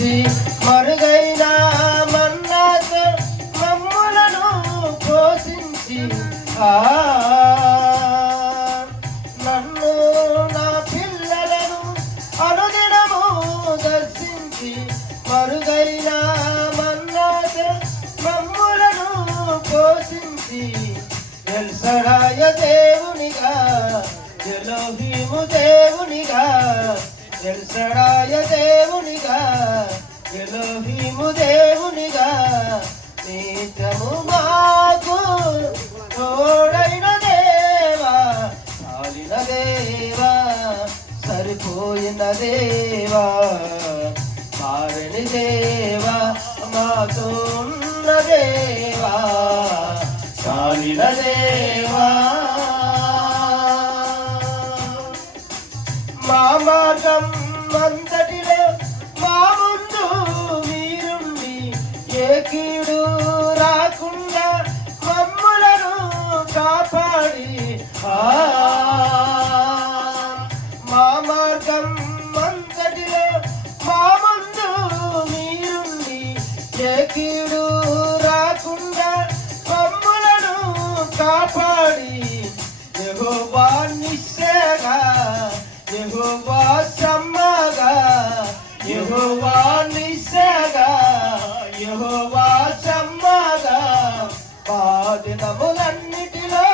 దర్శించి మరుగైన మన్నాతో మమ్ములను పోషించి నన్ను నా పిల్లలను అనుదినము దర్శించి మరుగైన మన్నాతో మమ్ములను పోషించి ఎల్సడాయ దేవునిగా ఎలోహీము దేవునిగా ఎల్సడాయ దేవునిగా ఎలోహీము దేవునిగా నిత్యము మాకు తోడైన దేవా చాలిన దేవా సరిపోయిన దేవా మారని దేవా మాతో ఉన్న దేవా చాలిన దేవా మా మార్గం అంతటిలో మా ముందు మీరుండి ఏ కీడు రాకుండా మమ్ములను కాపాడి మా మార్గం అంతటిలో మా ముందు మీరుండి ఏ కీడు రాకుండా మమ్ములను కాపాడి యెహోవా నిశ్చయగా యెహోవా సమ్మగా యెహోవా నిశ్చయగా యెహోవా సమ్మగా పాదినములన్నిటిలో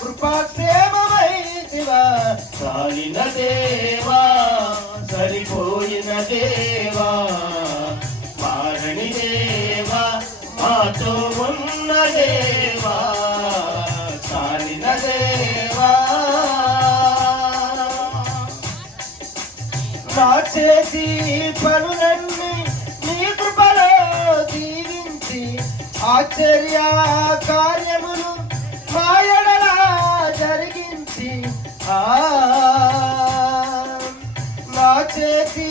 కృపాక్షేమమైతివా చాలిన దేవా సరిపోయిన దేవా మారని దేవా మాతో ఉన్న దేవా చాలిన దేవా నా చేసి పనులన్నీ నీ కృపలో దీవించి ఆశ్చర్య కార్యములు మా ఎడల జరిగించి నా చేసి